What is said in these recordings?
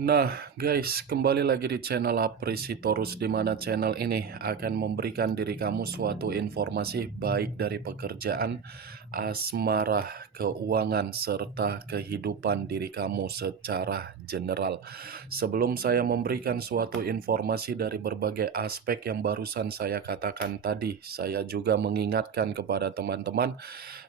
Nah, guys, kembali lagi di channel Aprisitorus, di mana channel ini akan memberikan diri kamu suatu informasi baik dari pekerjaan, asmara, keuangan, serta kehidupan diri kamu secara general. Sebelum saya memberikan suatu informasi dari berbagai aspek yang barusan saya katakan tadi, saya juga mengingatkan kepada teman-teman.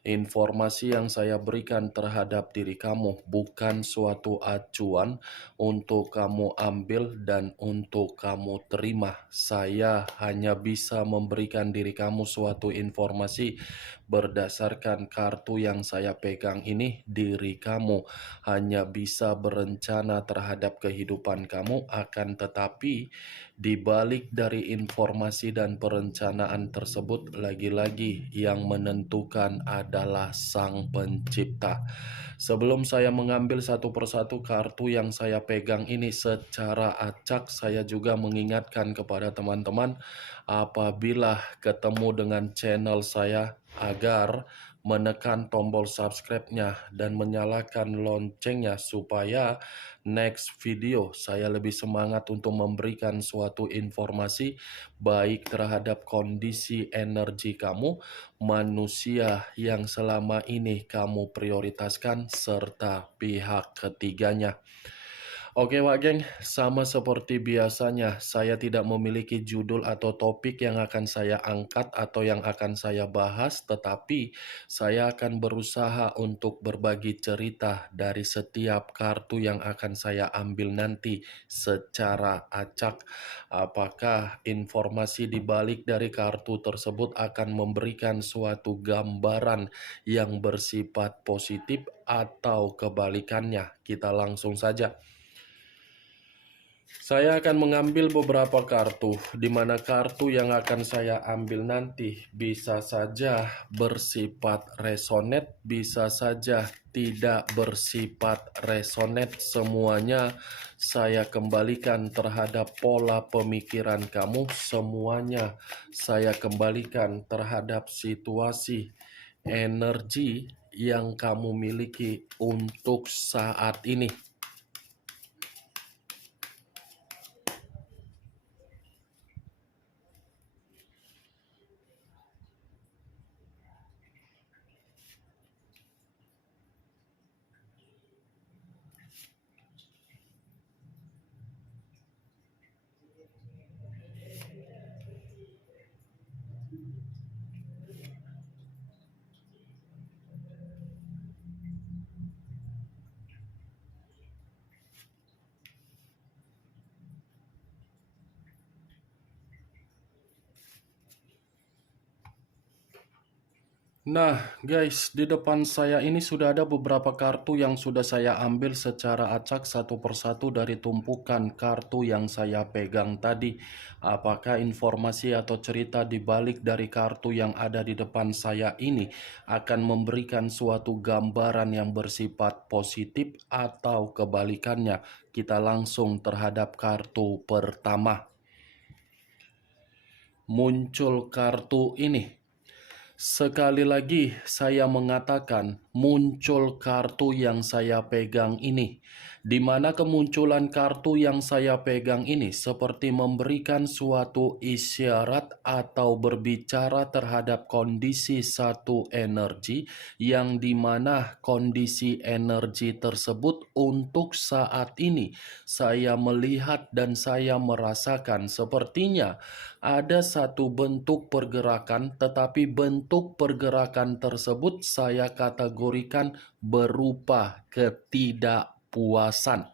Informasi yang saya berikan terhadap diri kamu bukan suatu acuan untuk kamu ambil dan untuk kamu terima. Saya hanya bisa memberikan diri kamu suatu informasi berdasarkan kartu yang saya pegang ini. Diri kamu hanya bisa berencana terhadap kehidupan kamu, akan tetapi di balik dari informasi dan perencanaan tersebut, lagi-lagi yang menentukan adalah Sang Pencipta. Sebelum saya mengambil satu persatu kartu yang saya pegang ini secara acak, saya juga mengingatkan kepada teman-teman apabila ketemu dengan channel saya agar menekan tombol subscribe-nya dan menyalakan loncengnya supaya next video saya lebih semangat untuk memberikan suatu informasi baik terhadap kondisi energi kamu, manusia yang selama ini kamu prioritaskan, serta pihak ketiganya. Oke Wak Geng, sama seperti biasanya, saya tidak memiliki judul atau topik yang akan saya angkat atau yang akan saya bahas, tetapi saya akan berusaha untuk berbagi cerita dari setiap kartu yang akan saya ambil nanti secara acak. Apakah informasi di balik dari kartu tersebut akan memberikan suatu gambaran yang bersifat positif atau kebalikannya? Kita langsung saja. Saya akan mengambil beberapa kartu, di mana kartu yang akan saya ambil nanti bisa saja bersifat resonate, bisa saja tidak bersifat resonate. Semuanya saya kembalikan terhadap pola pemikiran kamu, semuanya saya kembalikan terhadap situasi energi yang kamu miliki untuk saat ini. Nah guys, di depan saya ini sudah ada beberapa kartu yang sudah saya ambil secara acak satu persatu dari tumpukan kartu yang saya pegang tadi. Apakah informasi atau cerita di balik dari kartu yang ada di depan saya ini akan memberikan suatu gambaran yang bersifat positif atau kebalikannya? Kita langsung terhadap kartu pertama. Muncul kartu ini. Sekali lagi saya mengatakan muncul kartu yang saya pegang ini, di mana kemunculan kartu yang saya pegang ini seperti memberikan suatu isyarat atau berbicara terhadap kondisi satu energi, yang dimana kondisi energi tersebut untuk saat ini saya melihat dan saya merasakan sepertinya ada satu bentuk pergerakan, tetapi bentuk pergerakan tersebut saya kategorikan berupa ketidakpuasan.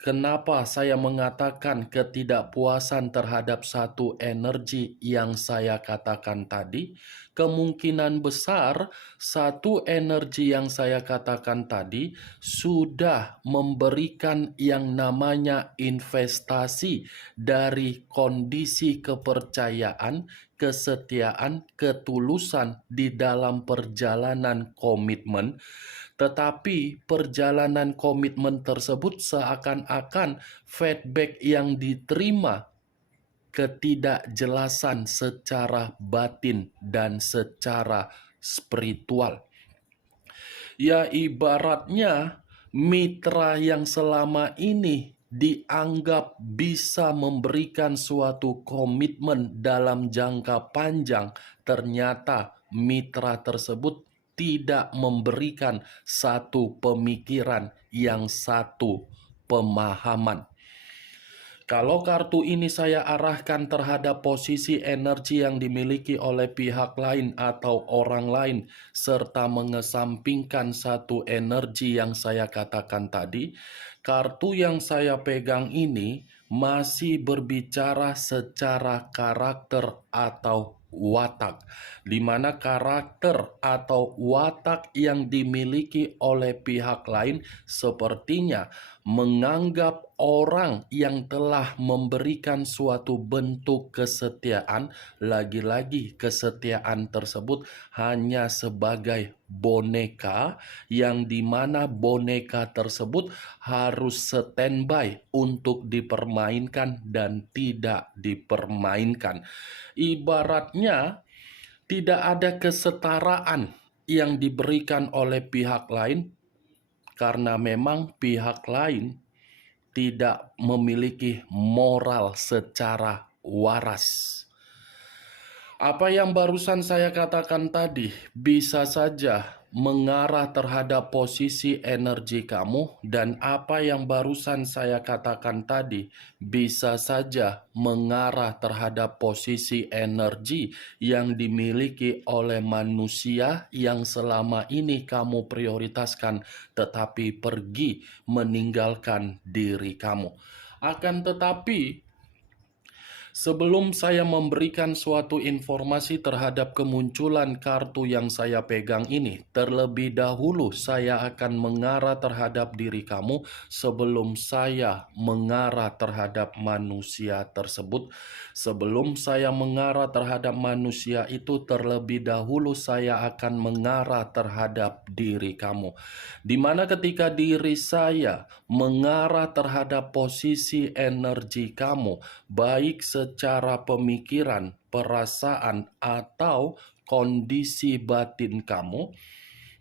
Kenapa saya mengatakan ketidakpuasan terhadap satu energi yang saya katakan tadi? Kemungkinan besar satu energi yang saya katakan tadi sudah memberikan yang namanya investasi dari kondisi kepercayaan, kesetiaan, ketulusan di dalam perjalanan komitmen. Tetapi perjalanan komitmen tersebut seakan-akan feedback yang diterima ketidakjelasan secara batin dan secara spiritual. Ya ibaratnya mitra yang selama ini dianggap bisa memberikan suatu komitmen dalam jangka panjang, ternyata mitra tersebut tidak memberikan satu pemikiran yang satu pemahaman. Kalau kartu ini saya arahkan terhadap posisi energi yang dimiliki oleh pihak lain atau orang lain, serta mengesampingkan satu energi yang saya katakan tadi, kartu yang saya pegang ini masih berbicara secara karakter atau watak, di mana karakter atau watak yang dimiliki oleh pihak lain sepertinya menganggap orang yang telah memberikan suatu bentuk kesetiaan, lagi-lagi kesetiaan tersebut hanya sebagai boneka, yang dimana boneka tersebut harus standby untuk dipermainkan dan tidak dipermainkan. Ibaratnya tidak ada kesetaraan yang diberikan oleh pihak lain karena memang pihak lain tidak memiliki moral secara waras. Apa yang barusan saya katakan tadi bisa saja mengarah terhadap posisi energi kamu, dan apa yang barusan saya katakan tadi bisa saja mengarah terhadap posisi energi yang dimiliki oleh manusia yang selama ini kamu prioritaskan tetapi pergi meninggalkan diri kamu. Akan tetapi sebelum saya memberikan suatu informasi terhadap kemunculan kartu yang saya pegang ini, terlebih dahulu saya akan mengarah terhadap diri kamu sebelum saya mengarah terhadap manusia tersebut. Sebelum saya mengarah terhadap manusia itu, terlebih dahulu saya akan mengarah terhadap diri kamu. Di mana ketika diri saya mengarah terhadap posisi energi kamu, baik secara pemikiran, perasaan, atau kondisi batin kamu,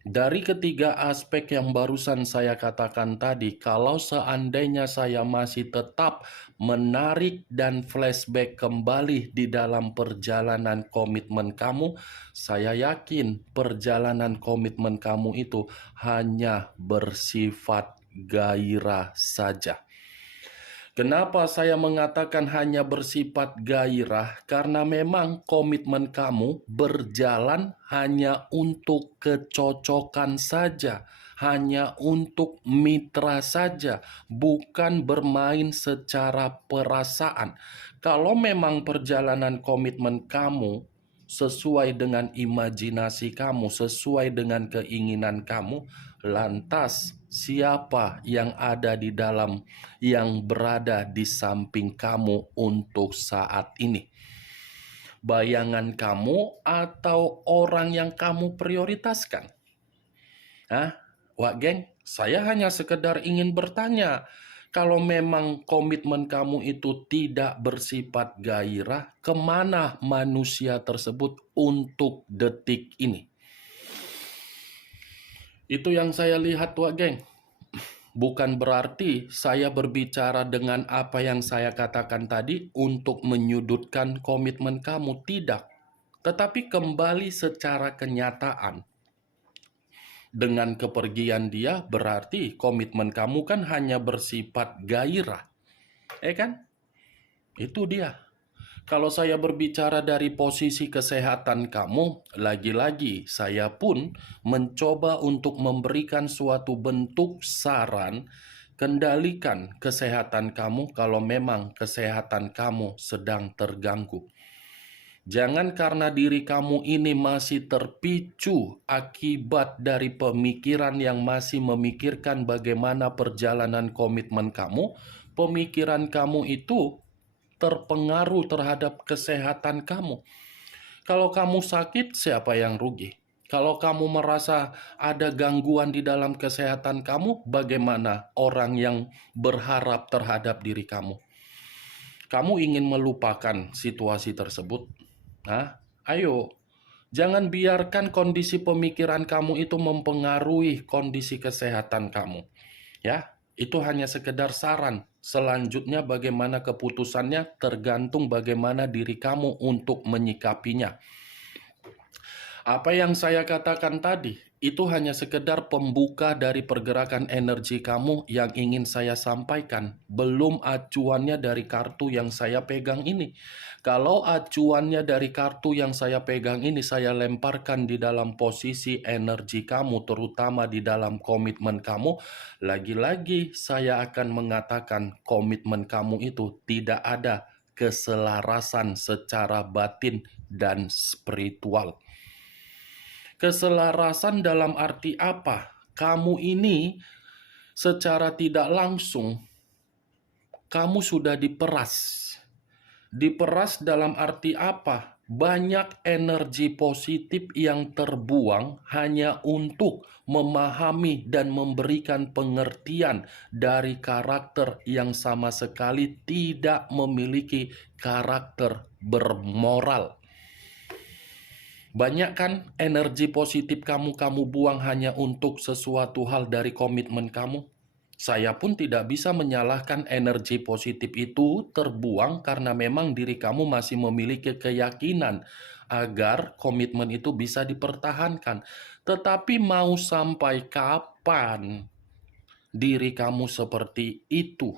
dari ketiga aspek yang barusan saya katakan tadi, kalau seandainya saya masih tetap menarik dan flashback kembali di dalam perjalanan komitmen kamu, saya yakin perjalanan komitmen kamu itu hanya bersifat gairah saja. Kenapa saya mengatakan hanya bersifat gairah? Karena memang komitmen kamu berjalan hanya untuk kecocokan saja, hanya untuk mitra saja, bukan bermain secara perasaan. Kalau memang perjalanan komitmen kamu sesuai dengan imajinasi kamu, sesuai dengan keinginan kamu, lantas siapa yang ada di dalam, yang berada di samping kamu untuk saat ini? Bayangan kamu atau orang yang kamu prioritaskan? Wak geng, saya hanya sekedar ingin bertanya, kalau memang komitmen kamu itu tidak bersifat gairah, kemana manusia tersebut untuk detik ini? Itu yang saya lihat, Wak geng. Bukan berarti saya berbicara dengan apa yang saya katakan tadi untuk menyudutkan komitmen kamu, tidak. Tetapi kembali secara kenyataan. Dengan kepergian dia berarti komitmen kamu kan hanya bersifat gairah. Kan? Itu dia. Kalau saya berbicara dari posisi kesehatan kamu, lagi-lagi saya pun mencoba untuk memberikan suatu bentuk saran, kendalikan kesehatan kamu kalau memang kesehatan kamu sedang terganggu. Jangan karena diri kamu ini masih terpicu akibat dari pemikiran yang masih memikirkan bagaimana perjalanan komitmen kamu, pemikiran kamu itu terpengaruh terhadap kesehatan kamu. Kalau kamu sakit, siapa yang rugi? Kalau kamu merasa ada gangguan di dalam kesehatan kamu, bagaimana orang yang berharap terhadap diri kamu? Kamu ingin melupakan situasi tersebut? Ayo, jangan biarkan kondisi pemikiran kamu itu mempengaruhi kondisi kesehatan kamu. Ya, Itu hanya sekedar saran. Selanjutnya bagaimana keputusannya tergantung bagaimana diri kamu untuk menyikapinya. Apa yang saya katakan tadi, itu hanya sekedar pembuka dari pergerakan energi kamu yang ingin saya sampaikan. Belum acuannya dari kartu yang saya pegang ini. Kalau acuannya dari kartu yang saya pegang ini, saya lemparkan di dalam posisi energi kamu, terutama di dalam komitmen kamu, lagi-lagi saya akan mengatakan komitmen kamu itu tidak ada keselarasan secara batin dan spiritual. Keselarasan dalam arti apa? Kamu ini secara tidak langsung, kamu sudah diperas. Diperas dalam arti apa? Banyak energi positif yang terbuang hanya untuk memahami dan memberikan pengertian dari karakter yang sama sekali tidak memiliki karakter bermoral. Banyak kan energi positif kamu buang hanya untuk sesuatu hal dari komitmen kamu? Saya pun tidak bisa menyalahkan energi positif itu terbuang karena memang diri kamu masih memiliki keyakinan agar komitmen itu bisa dipertahankan. Tetapi mau sampai kapan diri kamu seperti itu?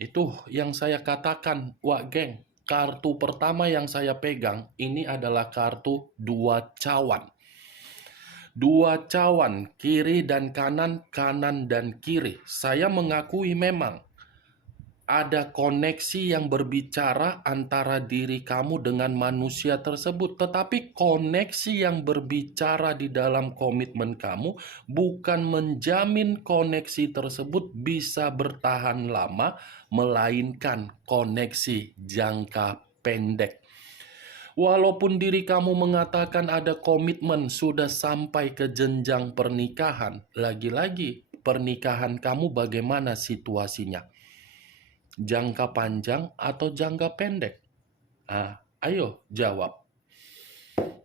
Itu yang saya katakan, wah geng. Kartu pertama yang saya pegang ini adalah kartu dua cawan. Dua cawan, kiri dan kanan, kanan dan kiri. Saya mengakui memang ada koneksi yang berbicara antara diri kamu dengan manusia tersebut. Tetapi koneksi yang berbicara di dalam komitmen kamu bukan menjamin koneksi tersebut bisa bertahan lama, melainkan koneksi jangka pendek. Walaupun diri kamu mengatakan ada komitmen sudah sampai ke jenjang pernikahan, lagi-lagi pernikahan kamu bagaimana situasinya? Jangka panjang atau jangka pendek? Ayo jawab.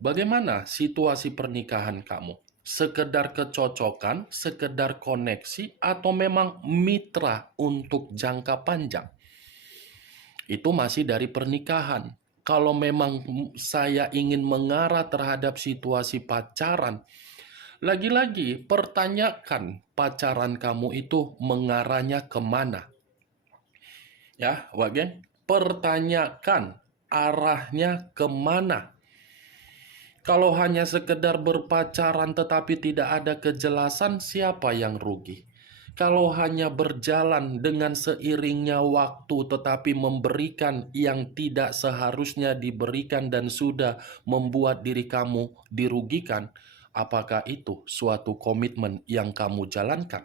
Bagaimana situasi pernikahan kamu? Sekedar kecocokan, sekedar koneksi, atau memang mitra untuk jangka panjang? Itu masih dari pernikahan. Kalau memang saya ingin mengarah terhadap situasi pacaran, lagi-lagi pertanyakan pacaran kamu itu mengarahnya kemana. Ya, Wagen, pertanyakan arahnya kemana. Kalau hanya sekedar berpacaran tetapi tidak ada kejelasan, siapa yang rugi? Kalau hanya berjalan dengan seiringnya waktu tetapi memberikan yang tidak seharusnya diberikan dan sudah membuat diri kamu dirugikan, apakah itu suatu komitmen yang kamu jalankan?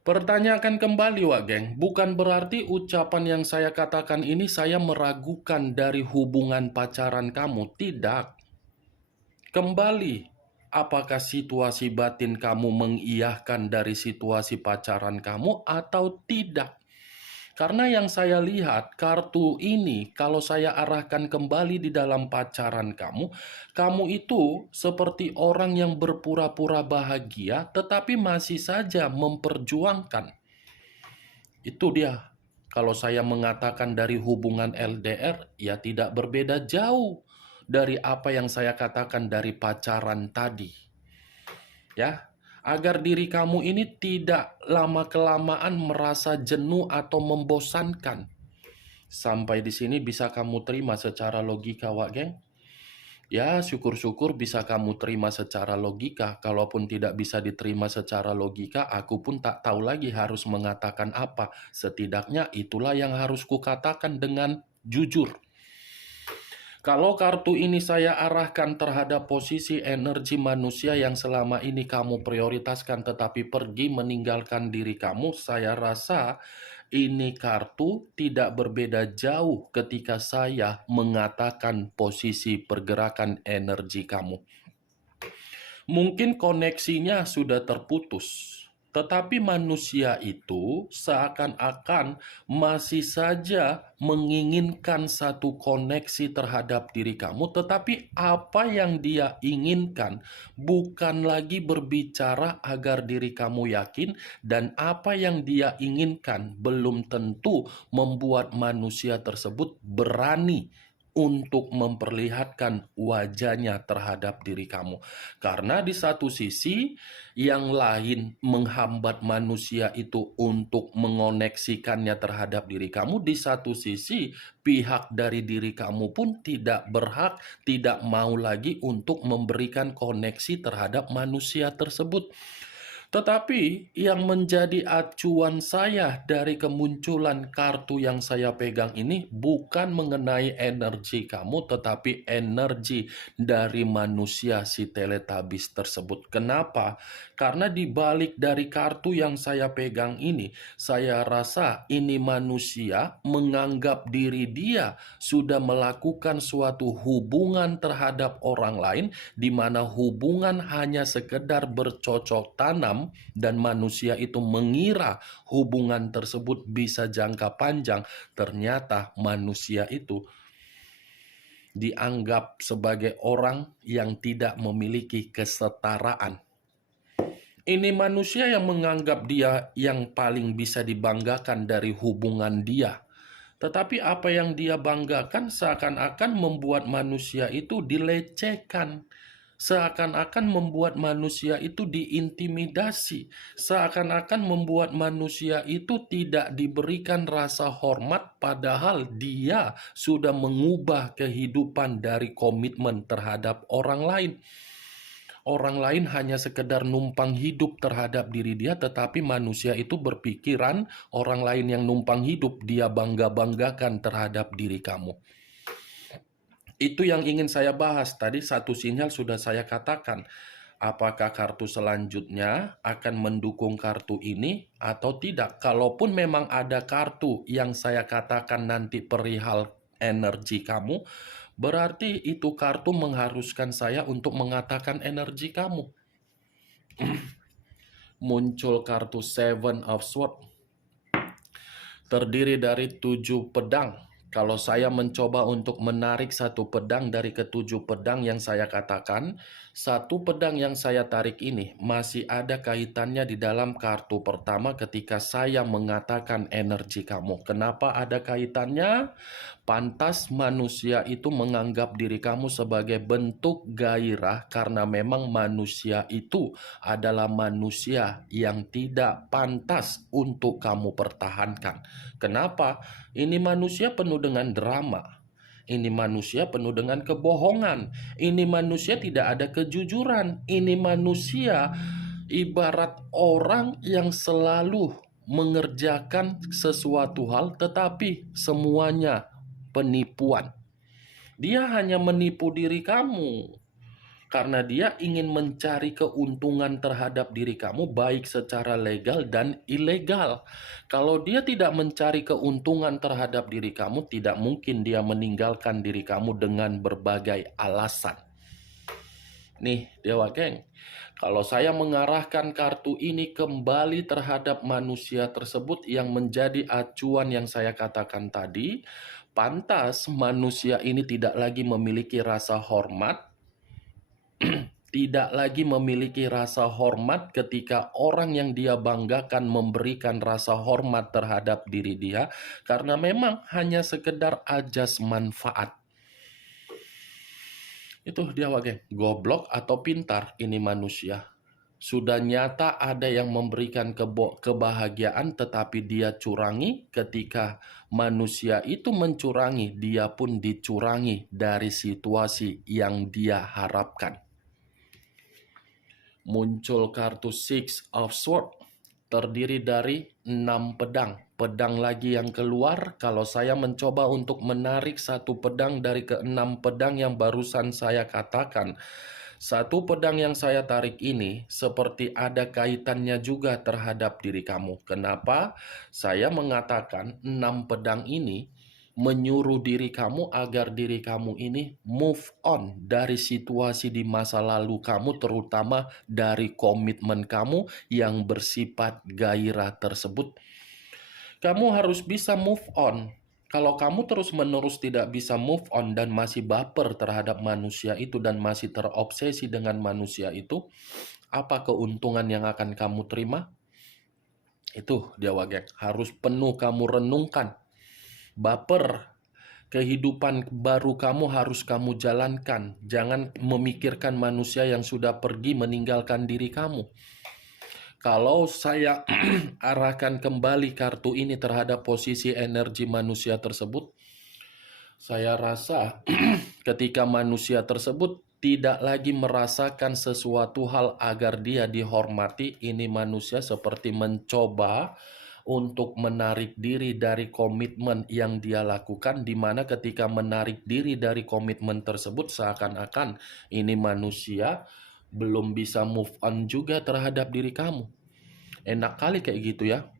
Pertanyakan kembali, Wak Geng. Bukan berarti ucapan yang saya katakan ini saya meragukan dari hubungan pacaran kamu. Tidak. Kembali, apakah situasi batin kamu mengiyahkan dari situasi pacaran kamu atau tidak? Karena yang saya lihat, kartu ini kalau saya arahkan kembali di dalam pacaran kamu, kamu itu seperti orang yang berpura-pura bahagia tetapi masih saja memperjuangkan. Itu dia. Kalau saya mengatakan dari hubungan LDR, ya tidak berbeda jauh dari apa yang saya katakan dari pacaran tadi. Ya, agar diri kamu ini tidak lama-kelamaan merasa jenuh atau membosankan. Sampai di sini bisa kamu terima secara logika, Wak Geng? Ya, syukur-syukur bisa kamu terima secara logika. Kalaupun tidak bisa diterima secara logika, aku pun tak tahu lagi harus mengatakan apa. Setidaknya itulah yang harus kukatakan dengan jujur. Kalau kartu ini saya arahkan terhadap posisi energi manusia yang selama ini kamu prioritaskan tetapi pergi meninggalkan diri kamu, saya rasa ini kartu tidak berbeda jauh ketika saya mengatakan posisi pergerakan energi kamu. Mungkin koneksinya sudah terputus. Tetapi manusia itu seakan-akan masih saja menginginkan satu koneksi terhadap diri kamu, tetapi apa yang dia inginkan bukan lagi berbicara agar diri kamu yakin, dan apa yang dia inginkan belum tentu membuat manusia tersebut berani untuk memperlihatkan wajahnya terhadap diri kamu. Karena di satu sisi yang lain menghambat manusia itu untuk mengoneksikannya terhadap diri kamu, di satu sisi pihak dari diri kamu pun tidak berhak, tidak mau lagi untuk memberikan koneksi terhadap manusia tersebut. Tetapi yang menjadi acuan saya dari kemunculan kartu yang saya pegang ini bukan mengenai energi kamu, tetapi energi dari manusia si teletabis tersebut. Kenapa? Karena di balik dari kartu yang saya pegang ini, saya rasa ini manusia menganggap diri dia sudah melakukan suatu hubungan terhadap orang lain, di mana hubungan hanya sekedar bercocok tanam, dan manusia itu mengira hubungan tersebut bisa jangka panjang. Ternyata manusia itu dianggap sebagai orang yang tidak memiliki kesetaraan. Ini manusia yang menganggap dia yang paling bisa dibanggakan dari hubungan dia. Tetapi apa yang dia banggakan seakan-akan membuat manusia itu dilecehkan. Seakan-akan membuat manusia itu diintimidasi. Seakan-akan membuat manusia itu tidak diberikan rasa hormat, padahal dia sudah mengubah kehidupan dari komitmen terhadap orang lain. Orang lain hanya sekedar numpang hidup terhadap diri dia, tetapi manusia itu berpikiran orang lain yang numpang hidup dia bangga-banggakan terhadap diri kamu. Itu yang ingin saya bahas. Tadi satu sinyal sudah saya katakan. Apakah kartu selanjutnya akan mendukung kartu ini atau tidak? Kalaupun memang ada kartu yang saya katakan nanti perihal energi kamu, berarti itu kartu mengharuskan saya untuk mengatakan energi kamu. Muncul kartu Seven of Swords, terdiri dari 7 pedang. Kalau saya mencoba untuk menarik satu pedang dari ketujuh pedang yang saya katakan, satu pedang yang saya tarik ini masih ada kaitannya di dalam kartu pertama ketika saya mengatakan energi kamu. Kenapa ada kaitannya? Pantas manusia itu menganggap diri kamu sebagai bentuk gairah karena memang manusia itu adalah manusia yang tidak pantas untuk kamu pertahankan. Kenapa? Ini manusia penuh dengan drama. Ini manusia penuh dengan kebohongan. Ini manusia tidak ada kejujuran. Ini manusia ibarat orang yang selalu mengerjakan sesuatu hal tetapi semuanya penipuan. Dia hanya menipu diri kamu karena dia ingin mencari keuntungan terhadap diri kamu baik secara legal dan ilegal. Kalau dia tidak mencari keuntungan terhadap diri kamu, tidak mungkin dia meninggalkan diri kamu dengan berbagai alasan. Nih, Dewa Geng, kalau saya mengarahkan kartu ini kembali terhadap manusia tersebut yang menjadi acuan yang saya katakan tadi, pantas manusia ini tidak lagi memiliki rasa hormat, tidak lagi memiliki rasa hormat ketika orang yang dia banggakan memberikan rasa hormat terhadap diri dia, karena memang hanya sekedar ajas manfaat. Itu dia wage, goblok atau pintar ini manusia. Sudah nyata ada yang memberikan kebahagiaan tetapi dia curangi. Ketika manusia itu mencurangi, dia pun dicurangi dari situasi yang dia harapkan. Muncul kartu Six of Swords, terdiri dari 6 pedang. Pedang lagi yang keluar, kalau saya mencoba untuk menarik satu pedang dari ke-6 pedang yang barusan saya katakan, satu pedang yang saya tarik ini seperti ada kaitannya juga terhadap diri kamu. Kenapa? Saya mengatakan 6 pedang ini menyuruh diri kamu agar diri kamu ini move on dari situasi di masa lalu kamu, terutama dari komitmen kamu yang bersifat gairah tersebut. Kamu harus bisa move on. Kalau kamu terus-menerus tidak bisa move on dan masih baper terhadap manusia itu dan masih terobsesi dengan manusia itu, apa keuntungan yang akan kamu terima? Itu dia Wagek, harus penuh kamu renungkan. Baper, kehidupan baru kamu harus kamu jalankan. Jangan memikirkan manusia yang sudah pergi meninggalkan diri kamu. Kalau saya arahkan kembali kartu ini terhadap posisi energi manusia tersebut, saya rasa ketika manusia tersebut tidak lagi merasakan sesuatu hal agar dia dihormati, ini manusia seperti mencoba untuk menarik diri dari komitmen yang dia lakukan, di mana ketika menarik diri dari komitmen tersebut seakan-akan ini manusia belum bisa move on juga terhadap diri kamu. Enak kali kayak gitu ya.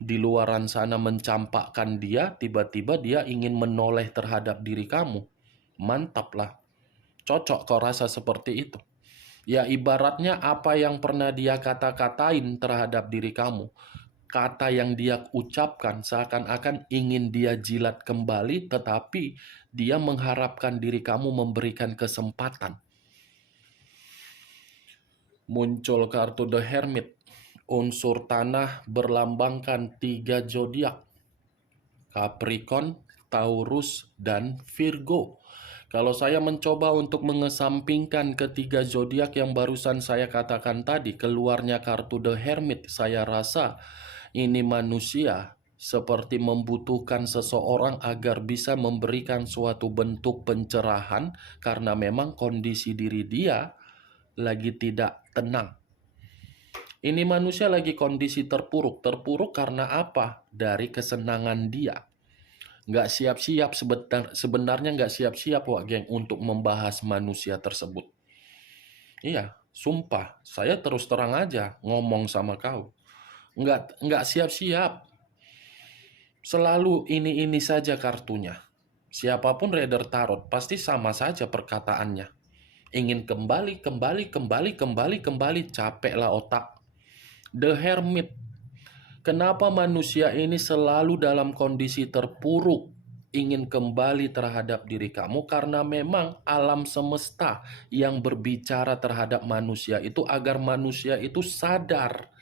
Di luaran sana mencampakkan dia, tiba-tiba dia ingin menoleh terhadap diri kamu. Mantap lah. Cocok kau rasa seperti itu. Ya ibaratnya apa yang pernah dia kata-katain terhadap diri kamu. Kata yang dia ucapkan seakan-akan ingin dia jilat kembali, tetapi dia mengharapkan diri kamu memberikan kesempatan. Muncul kartu The Hermit. Unsur tanah berlambangkan 3 zodiak. Capricorn, Taurus, dan Virgo. Kalau saya mencoba untuk mengesampingkan ketiga zodiak yang barusan saya katakan tadi, keluarnya kartu The Hermit, saya rasa ini manusia seperti membutuhkan seseorang agar bisa memberikan suatu bentuk pencerahan karena memang kondisi diri dia lagi tidak tenang. Ini manusia lagi kondisi terpuruk. Terpuruk karena apa? Dari kesenangan dia. Nggak siap-siap, sebenarnya nggak siap-siap Wak Geng untuk membahas manusia tersebut. Iya, sumpah, saya terus terang aja ngomong sama kau. Nggak siap-siap. Selalu ini saja kartunya. Siapapun reader tarot, pasti sama saja perkataannya. Ingin kembali, capeklah otak. The Hermit. Kenapa manusia ini selalu dalam kondisi terpuruk, ingin kembali terhadap diri kamu? Karena memang alam semesta yang berbicara terhadap manusia itu agar manusia itu sadar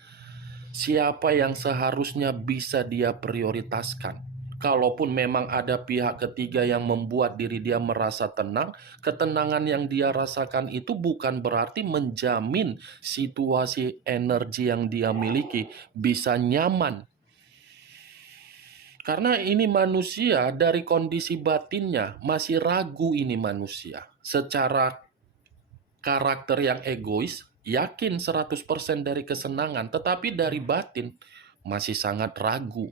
siapa yang seharusnya bisa dia prioritaskan. Kalaupun memang ada pihak ketiga yang membuat diri dia merasa tenang, ketenangan yang dia rasakan itu bukan berarti menjamin situasi energi yang dia miliki bisa nyaman. Karena ini manusia dari kondisi batinnya masih ragu, ini manusia. Secara karakter yang egois, yakin 100% dari kesenangan, tetapi dari batin masih sangat ragu.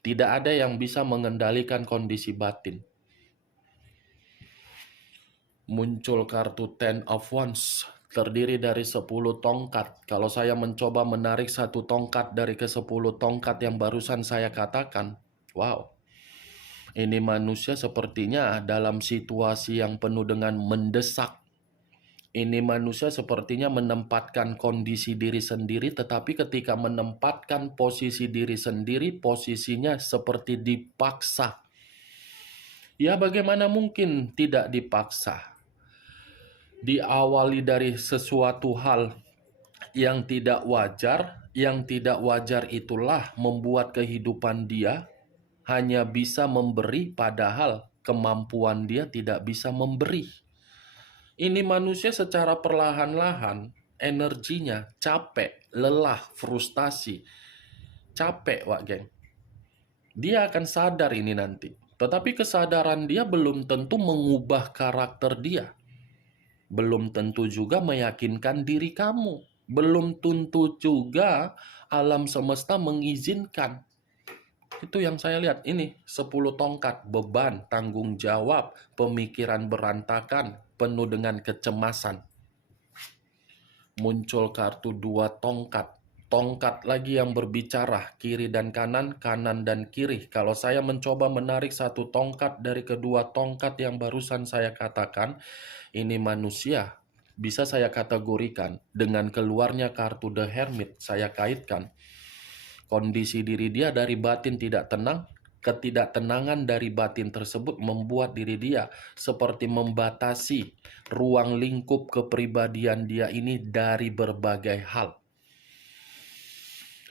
Tidak ada yang bisa mengendalikan kondisi batin. Muncul kartu Ten of Wands, terdiri dari 10 tongkat. Kalau saya mencoba menarik satu tongkat dari ke-10 tongkat yang barusan saya katakan, wow, ini manusia sepertinya dalam situasi yang penuh dengan mendesak. Ini manusia sepertinya menempatkan kondisi diri sendiri, tetapi ketika menempatkan posisi diri sendiri, posisinya seperti dipaksa. Ya, bagaimana mungkin tidak dipaksa? Diawali dari sesuatu hal yang tidak wajar itulah membuat kehidupan dia hanya bisa memberi, padahal kemampuan dia tidak bisa memberi. Ini manusia secara perlahan-lahan energinya capek, lelah, frustasi. Capek, Wak Geng. Dia akan sadar ini nanti. Tetapi kesadaran dia belum tentu mengubah karakter dia. Belum tentu juga meyakinkan diri kamu. Belum tentu juga alam semesta mengizinkan. Itu yang saya lihat. Ini 10 tongkat, beban, tanggung jawab, pemikiran berantakan, penuh dengan kecemasan. Muncul kartu 2 tongkat. tongkat lagi yang berbicara, kiri dan kanan, kanan dan kiri. Kalau saya mencoba menarik satu tongkat dari kedua tongkat yang barusan saya katakan, ini manusia. Bisa saya kategorikan dengan keluarnya kartu The Hermit, saya kaitkan kondisi diri dia dari batin tidak tenang. Ketidaktenangan dari batin tersebut membuat diri dia seperti membatasi ruang lingkup kepribadian dia ini dari berbagai hal.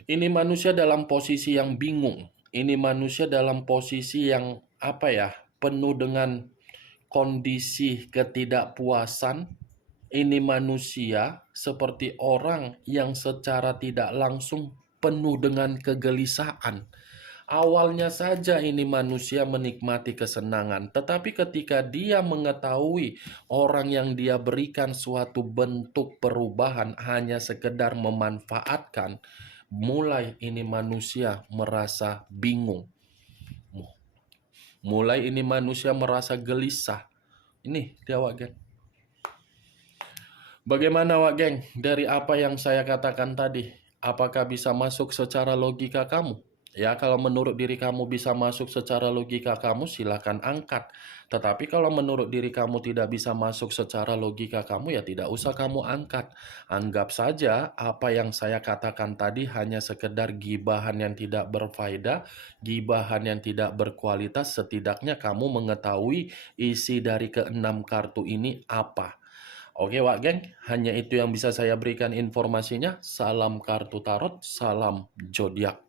Ini manusia dalam posisi yang bingung. Ini manusia dalam posisi yang penuh dengan kondisi ketidakpuasan. Ini manusia seperti orang yang secara tidak langsung penuh dengan kegelisahan. Awalnya saja ini manusia menikmati kesenangan, tetapi ketika dia mengetahui orang yang dia berikan suatu bentuk perubahan hanya sekedar memanfaatkan, mulai ini manusia merasa bingung. Mulai ini manusia merasa gelisah. Ini dia, Wak Geng. Bagaimana, Wak Geng, dari apa yang saya katakan tadi? Apakah bisa masuk secara logika kamu? Ya, kalau menurut diri kamu bisa masuk secara logika kamu, silakan angkat. Tetapi kalau menurut diri kamu tidak bisa masuk secara logika kamu, ya tidak usah kamu angkat. Anggap saja apa yang saya katakan tadi hanya sekedar gibahan yang tidak berfaedah, gibahan yang tidak berkualitas. Setidaknya kamu mengetahui isi dari keenam kartu ini apa. Oke, Wak Geng, hanya itu yang bisa saya berikan informasinya. Salam kartu tarot, salam zodiak.